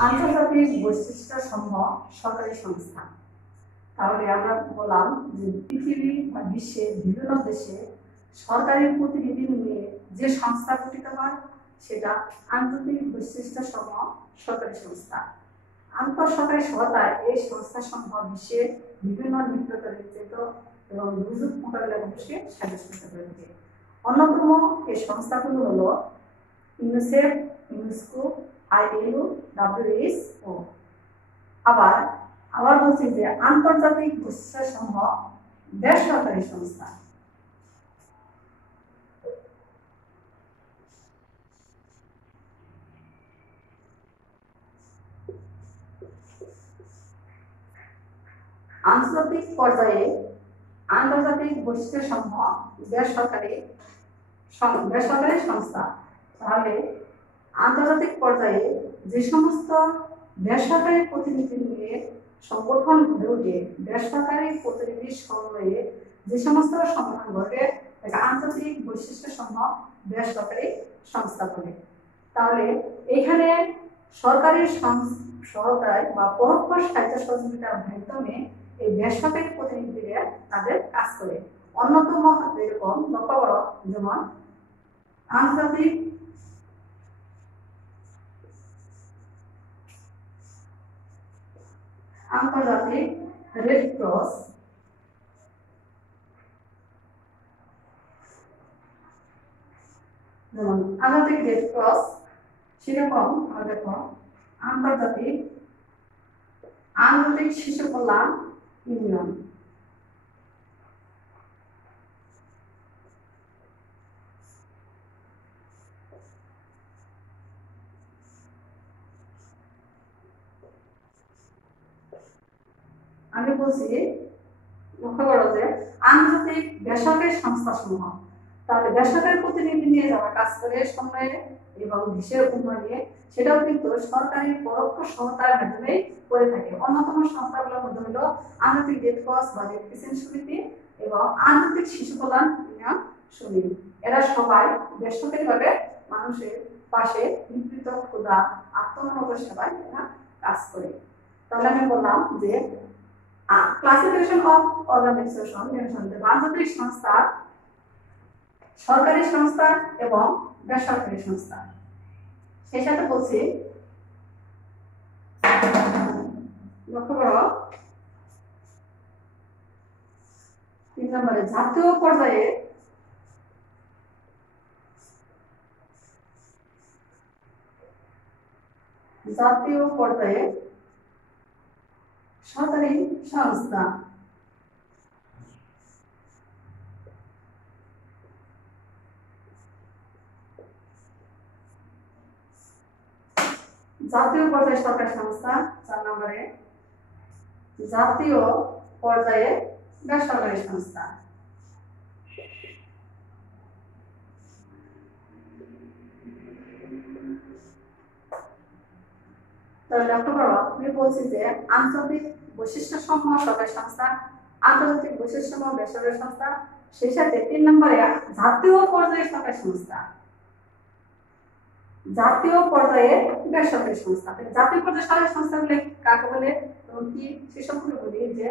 আন্তর্জাতিক বৈশিষ্ট্য সমূহ সরকারি সংস্থা। তাহলে আমরা বললাম যে পৃথিবী বা বিশ্বের বিভিন্ন দেশে সরকারি প্রতিনিধি নিয়ে যে সংস্থা গঠিত হয় সেটা আন্তর্জাতিক বৈশিষ্ট্য সমূহ সরকারি সংস্থা। আন্তঃসরকারি সহায়তায় এই সংস্থা সমূহ বিশ্বের বিভিন্ন নির্যাতিত এবং দুর্যোগ মোকাবিলা মানুষকে সাহায্য করতে করে থাকে। অন্যতম এই সংস্থাগুলো হলো ইউনিসেফ, ইউনেস্কো, আইএলও, ডাব্লিউএইচও। আবার আবার বলছি যে আন্তর্জাতিক বৈশিষ্ট্য সমূহ বেসরকারি সংস্থা। আন্তর্জাতিক পর্যায়ে আন্তর্জাতিক বৈশিষ্ট্য সমূহ বেসরকারি সংস্থা। তাহলে আন্তর্জাতিক পর্যায়ে যে সমস্ত বেসরকারি প্রতিনিধি নিয়ে সংগঠন গড়ে ওঠে, বেসরকারি প্রতিনিধি সমন্বয়ে যে সমস্ত সংগঠন গড়ে আন্তর্জাতিক বৈশিষ্ট্য সমূহ বেসরকারি সংস্থা বলে। তাহলে এখানে সরকারি সহায়তায় বা পরোক্ষ সাহায্য সহযোগিতার মাধ্যমে এই বেসরকারি প্রতিনিধিরা তাদের কাজ করে। অন্যতম এরকম লক্ষ্য করো, যেমন আন্তর্জাতিক রেড ক্রস, যেমন আন্তর্জাতিক রেড ক্রস, সেরকম দেখো আন্তর্জাতিক শিশু কল্যাণ ইউনিয়ন। আমি বলছি লক্ষ্য করো যে আন্তর্জাতিক বেসরকারি সংস্থা সমূহ, তাহলে বেসরকারি প্রতিনিধি নিয়ে যারা কাজ করে সমন্বয়ে এবং দেশের উন্নয়নে, সেটাও কিন্তু সরকারি পরোক্ষ সহায়তার মাধ্যমে করে থাকে। অন্যতম সংস্থাগুলোর মধ্যে হলো আন্তর্জাতিক রেড ক্রস বা রেড ক্রিসেন্ট সমিতি এবং আন্তর্জাতিক শিশু কল্যাণ ইউনিয়ন সমিতি। এরা সবাই বেসরকারিভাবে মানুষের পাশে নিপীড়িত, ক্ষুধা, আত্মমানব সেবায় এরা কাজ করে। তাহলে আমি বললাম যে ক্লাসিফিকেশন অফ অর্গানাইজেশন আন্তর্জাতিক সংস্থা, সরকারি সংস্থা এবং বেসরকারি সংস্থা। সেই সাথে বলছি লক্ষ্য করো 3 নম্বরে জাতীয় পর্যায়ে সরকারি সংস্থা। জাতীয় পর্যায়ে সরকারি সংস্থা। 4 নম্বরে জাতীয় পর্যায়ে বেসরকারি সংস্থা। তাহলে লক্ষ্য করো, আমি বলছি যে আন্তর্জাতিক বৈশিষ্ট্য সমূহ সরকারি সংস্থা, আন্তর্জাতিক বৈশিষ্ট্য সমূহ বেসরকারি সংস্থা। সেই সাথে 3 নম্বরে জাতীয় পর্যায়ে সরকারি সংস্থা, জাতীয় পর্যায়ে বেসরকারি সংস্থা। জাতীয় পর্যায়ে সরকারি সংস্থাগুলো কাকে বলে এবং কি সে সম্পর্কে বলি যে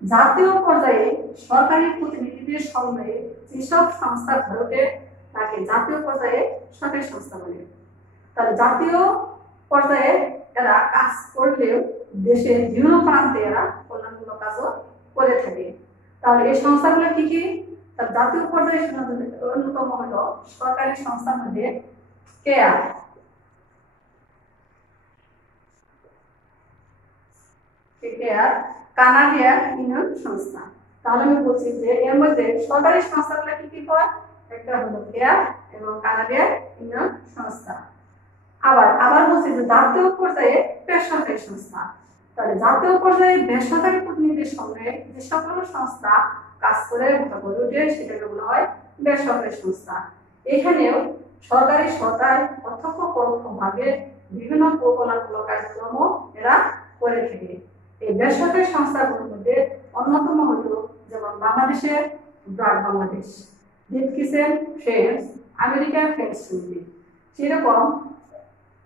জাতীয় পর্যায়ে সরকারি প্রতিনিধিদের সমন্বয়ে যেসব সংস্থা গড়ে ওঠে তাকে জাতীয় পর্যায়ে সরকারি সংস্থা বলে। তাহলে জাতীয় পর্যায়ে এরা কাজ করলেও দেশের বিভিন্ন প্রান্তে এরা কল্যাণমূলক কাজও করে থাকে। তাহলে এই সংস্থাগুলো কি কি? তার জাতীয় পর্যায়ে অন্যতম হলো সরকারি সংস্থার মধ্যে কেয়ার, কানাডিয়ান ইউনিয়ন সংস্থা। তাহলে আমি বলছি যে এর মধ্যে সরকারি সংস্থাগুলো কি কি হয়? একটা হলো কেয়ার এবং কানাডিয়ান ইউনিয়ন সংস্থা। আবার বলছি যে জাতীয় পর্যায়ে বেসরকারি সংস্থা। তাহলে জাতীয় পর্যায়ে বেসরকারি প্রতিনিধির সঙ্গে যে সকল সংস্থা কাজ করে গড়ে ওঠে সেটাগুলো হয় বেসরকারি সংস্থা। এখানেও সরকারি সহায়তায় প্রত্যক্ষ পরোক্ষভাবে বিভিন্ন কল্যাণমূলক কার্যক্রম এরা করে থাকে। এই বেসরকারি সংস্থাগুলোর মধ্যে অন্যতম হলো যেমন বাংলাদেশের BRAC Bangladesh, red crescent friends, American friends সমিতি। সেরকম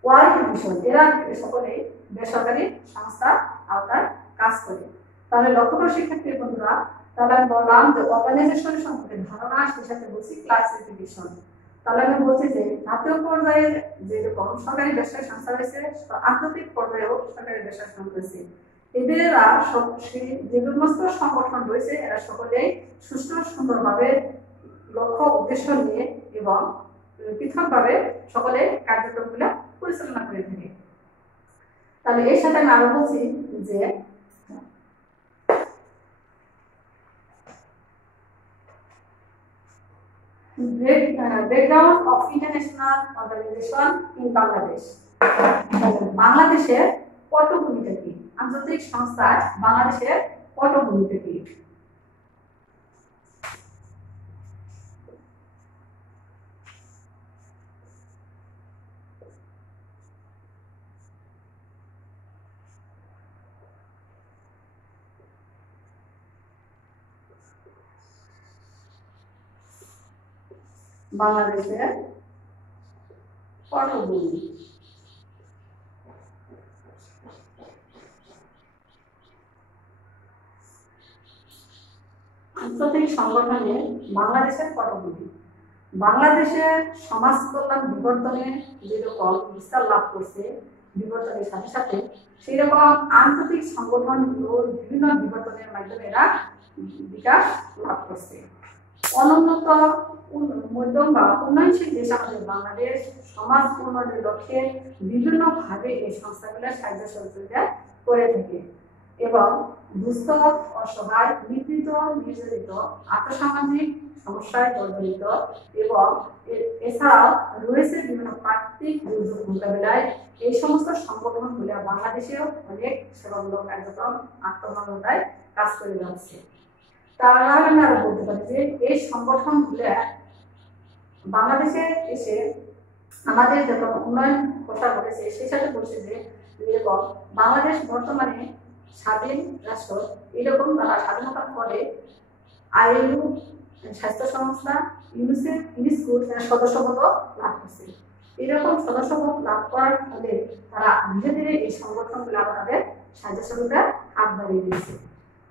ওয়ার্ল্ড ভিশন, এরা সকলে বেসরকারি সংস্থার আওতায় কাজ করে। তাহলে লক্ষ্য করো শিক্ষার্থী বন্ধুরা, তাহলে আমি বললাম যে অর্গানাইজেশন সম্পর্কে ধারণা, সেই সাথে বলছি ক্লাসিফিকেশন। তাহলে আমি বলছি যে জাতীয় পর্যায়ে যেরকম সরকারি বেসরকারি সংস্থা রয়েছে, আন্তর্জাতিক পর্যায়েও সরকারি বেসরকারি সংস্থা রয়েছে। এদেরা যে সমস্ত সংগঠন রয়েছে এরা সকলেই সুষ্ঠু সুন্দরভাবে লক্ষ্য উদ্দেশ্য নিয়ে এবং পৃথকভাবে সকলে কার্যক্রমগুলো পরিচালনা করে থাকে। তাহলে এর সাথে আমি আরো বলছি যে breakdown of international organisation in Bangladesh. বাংলাদেশের পটভূমিটা কি? আন্তর্জাতিক সংস্থায় বাংলাদেশের পটভূমিটা কি? বাংলাদেশের পটভূমি। আন্তর্জাতিক সংগঠনে বাংলাদেশের পটভূমি। বাংলাদেশের সমাজ কল্যাণ বিবর্তনে যেরকম বিস্তার লাভ করছে, বিবর্তনের সাথে সাথে সেই রকম আন্তর্জাতিক সংগঠনগুলো বিভিন্ন বিবর্তনের মাধ্যমে এরা বিকাশ লাভ করছে। অনুন্নত মধ্যম বা উন্নয়নশীল দেশ আমাদের বাংলাদেশ সমাজ উন্নয়নের লক্ষ্যে বিভিন্নভাবে এই সংস্থাগুলো সাহায্য সহযোগিতা করে থাকে এবং দুস্থ, অসহায়, নিপীড়িত, নির্যাতিত, আর্থসামাজিক সমস্যায় জর্জরিত এবং এছাড়াও রয়েছে বিভিন্ন প্রাকৃতিক দুর্যোগ মোকাবিলায় এই সমস্ত সংগঠনগুলো বাংলাদেশেও অনেক সেবামূলক কার্যক্রম আত্মমানবতায় কাজ করে যাচ্ছে। তার কারণে আমরা বলতে পারি যে এই সংগঠনগুলো বাংলাদেশে এসে আমাদের যখন উন্নয়ন প্রসার ঘটেছে সেই সাথে বলছে যে এরকম বাংলাদেশ বর্তমানে স্বাধীন রাষ্ট্র, এরকম তারা স্বাধীনতার পরে আইএলও, স্বাস্থ্য সংস্থা, ইউনিসেফ, ইউনেস্কোর সদস্যপদ লাভ করছে। এরকম সদস্যপদ লাভ করার ফলে তারা ধীরে ধীরে এই সংগঠনগুলো তাদের সাহায্য সহযোগিতা হাত বাড়িয়ে দিয়েছে।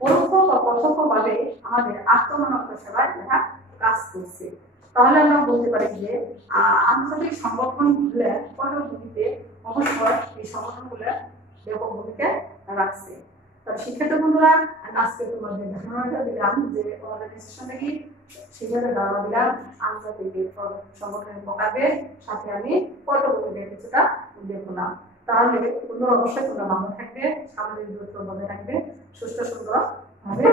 পরোক্ষ বা প্রত্যক্ষভাবে আমাদের আত্মমানবতা সেবায় এরা কাজ করছে। তাহলে আমরা বলতে পারি যে আন্তর্জাতিক সংগঠনগুলো পটভূমিতে অবশ্যই এই সংগঠনগুলো ব্যাপক ভূমিকা রাখছে। তবে শিক্ষার্থী বন্ধুরা, আমি আজকে তোমাদের ধারণাটা দিলাম যে অর্গানাইজেশনটা কি, সেভাবে ধারণা দিলাম আন্তর্জাতিক সংগঠনের প্রকারের সাথে আমি পটভূমিতে কিছুটা উল্লেখ করলাম। তাহলে বন্ধুরা অবশ্যই তোমরা ভালো থাকবে, সামাজিক দূরত্ব বজায় থাকবে, সুস্থ সুন্দর ভাবে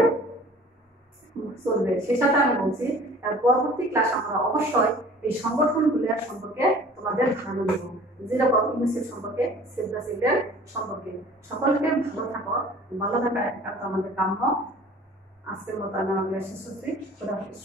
চলবে। সেই সাথে আমি বলছি আর পরবর্তী ক্লাস আমরা অবশ্যই এই সংগঠনগুলোর সম্পর্কে তোমাদের ধারণা দেবো, যেরকম ইউনিসেফ সম্পর্কে, সেভ দ্য চিলড্রেন সম্পর্কে। সকলকে ভালো থাকো, ভালো থাকা একান্ত আমাদের কাম্য। আজকের মতো আমি আমাদের শেষ করছি। খোদা হাফেজ।